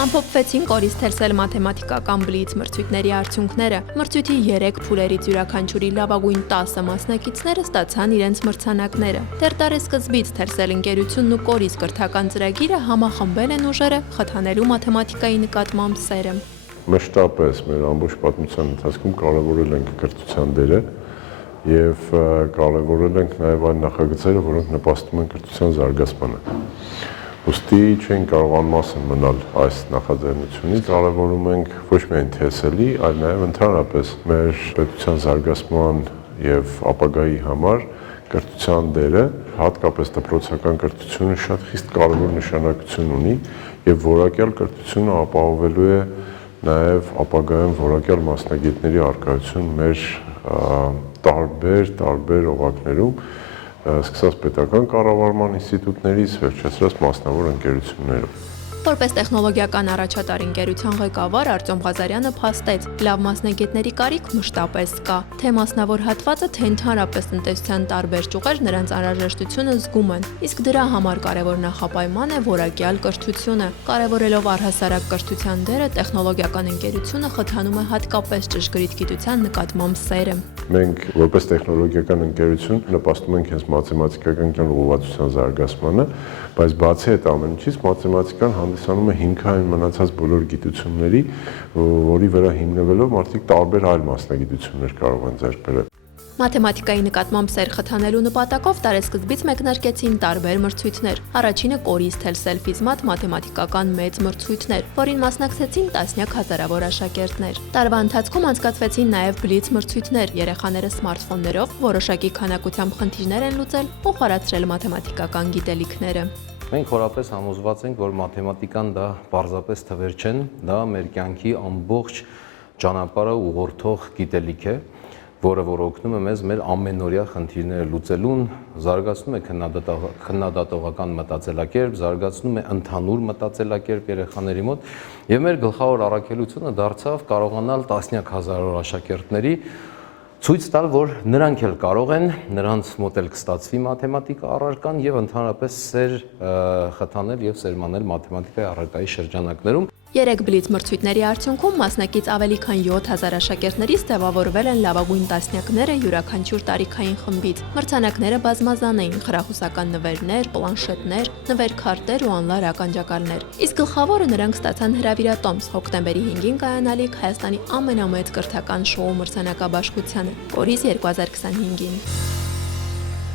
Ամփոփվեցին կորիզ թերսել մաթեմատիկական բլիթ մրցույթների արդյունքները։ Մրցույթի 3 փուլերից յուրաքանչյուրի լավագույն 10 մասնակիցները ստացան իրենց մրցանակները։ Դեռ տարեսկզբից թերսել ընկերությունն ու կորիզ կրթական ծրագիրը համախմբել են ուժերը խթանելու մաթեմատիկայի նկատմամբ սերը։ Մշտապես մեր ամբողջ պատմության ընթացքում կարևորել ենք կրթության դերը եւ կարևորել ենք նաեւ այն նախագծերը, որոնք նպաստում են կրթության զարգացմանը։ Ոստի չեն կարող անմասն մնալ այս նախաձեռնությունից, կարևորում ենք ոչ միայն թեսելի, այլ նաև ընդհանրապես մեր պետության զարգացման եւ ապագայի համար կրթության դերը, հատկապես դպրոցական կրթությունը շատ խիստ կարևոր նշանակություն ունի եւ որակյալ կրթությունը ապահովելու է նաև ապագայում որակյալ մասնագետների առկայություն մեր տարբեր օղակներում, սկսած պետական կառավարման ինստիտուտներից, վերջացրած մասնավոր ընկերություններով։ Որպես տեխնոլոգիական առաջատար ընկերության ղեկավար Արտյոմ Ղազարյանը փաստեց, լավ մասնագետների կարիք մշտապես կա, թե մասնավոր հատվածը, թե ընդհանրապես տնտեսության տարբեր ճյուղեր նրանց անհրաժեշտությունը զգում են, իսկ դրա համար կարևոր նախապայման է որակյալ կրթությունը։ Կարևորելով առհասարակ կրթության դերը, տեխնոլոգիական ընկերությունը խթանում է հատկապես ճշգրիտ գիտության նկատմամբ սերը։ Մենք որպես տեխնոլոգիական ընկերություն նպաստում ենք հենց մաթեմատիկական ուղղվածության զարգացմանը, բայց բացի այդ ամենից մաթեմատիկան հանդիսանում է հիմքային մնացած բոլոր գիտությունների, որի վրա հիմնվելով մարդիկ տարբեր այլ մասնագիտություններ կարող են ձեռք բերել։ Մաթեմատիկայի նկատմամբ սեր խթանելու նպատակով տարեսկզբից մեկնարկեցին տարբեր մրցույթներ։ Առաջինը կորիզ թերսել ֆիզմաթ մաթեմատիկական մեծ մրցույթներ, որին մասնակցեցին տասնյակ հազարավոր աշակերտներ։ Տարվա ընթացքում անցկացվեցին նաև բլիթ մրցույթներ, երեխաները սմարթֆոններով որոշակի քանակությամբ խնդիրներ են լուծել ու խորացրել մաթեմատիկական գիտելիքները։ Մենք խորապես համոզված ենք, որ մաթեմատիկան դա պարզապես թվեր չեն, դա մեր կյանքի ամբողջ ճանապարհը ուղղորդող գիտելիք է, որը որ օգնում է մեզ մեր ամենօրյա խնդիրները լուծելուն, զարգացնում է քննադատողական մտածելակերպ, զարգացնում է ընդհանուր մտածելակերպ երեխաների մոտ, եւ մեր գլխավոր առաքելությունը դարձավ կարողանալ տասնյակ հազարավոր աշակերտների ցույց տալ, որ նրանք էլ կարող են, նրանց մոտ էլ կստացվի մաթեմատիկա առարկան եւ ընդհանրապես սեր խթանել եւ սերմանել մաթեմատիկայի առարկայի շրջանակներում։ 3 բլիթ մրցույթների արդյունքում մասնակից ավելի քան 7000 աշակերտներից ձևավորվել են լավագույն տասնյակները յուրաքանչյուր տարիքային խմբից։ Մրցանակները բազմազան էին՝ խրախուսական նվերներ, պլանշետներ, նվերքարտեր ու անլար ականջակալներ։ Իսկ գլխավորը նրանք ստացան հրավիրատոմս հոկտեմբերի 5-ին կայանալիք Հայաստանի ամենամեծ կրթական շոու մրցանակաբաշխությանը՝ Կորիզ 2025-ին։